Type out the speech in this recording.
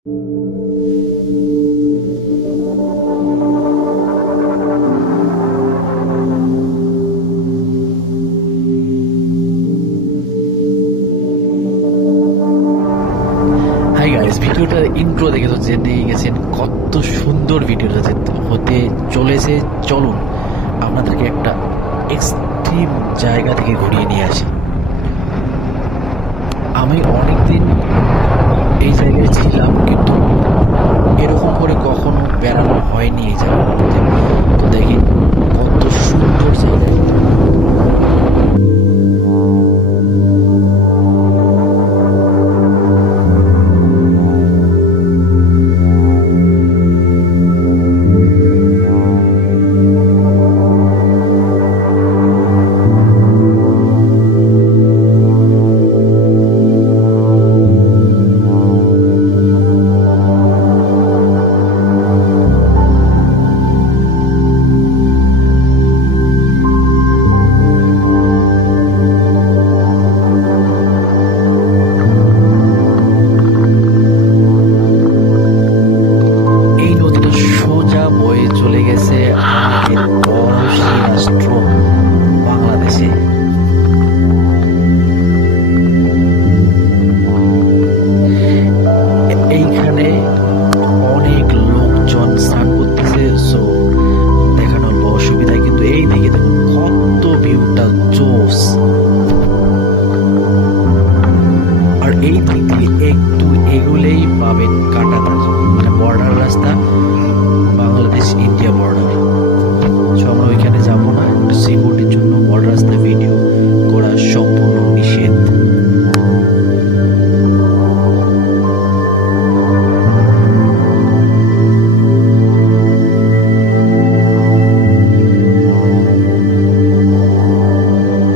Hi guys, ভিডিওটার intro দেখে তো জেনেই গেছেন কত সুন্দর ভিডিওটা হতে চলেছে। চলুন আপনাদেরকে একটা এক্সট্রিম জায়গা থেকে ঘুরিয়ে নিয়ে আসি। আমি অনেকদিন এই জায়গায় ছিলাম, কিন্তু এরকম করে কখনো বেড়ানো হয়নি এই জায়গাটাতে। তো দেখি কত সুন্দর জায়গা। বাংলাদেশে এইখানে অনেক লোকজন স্নান করতেছে, সো দেখানো অসুবিধা, কিন্তু এই দিকে দেখুন কত ভিউটা জোস। আর এই দিক থেকে একটু এগুলেই পাবেন কাটাতার, মানে বর্ডার রাস্তা, বাংলাদেশ ইন্ডিয়া বর্ডার। সো আমরা ওইখানে যাবো না, সিকিউরিটির জন্য বর্ডার রাস্তায় ভিডিও করা সম্পূর্ণ নিষেধ।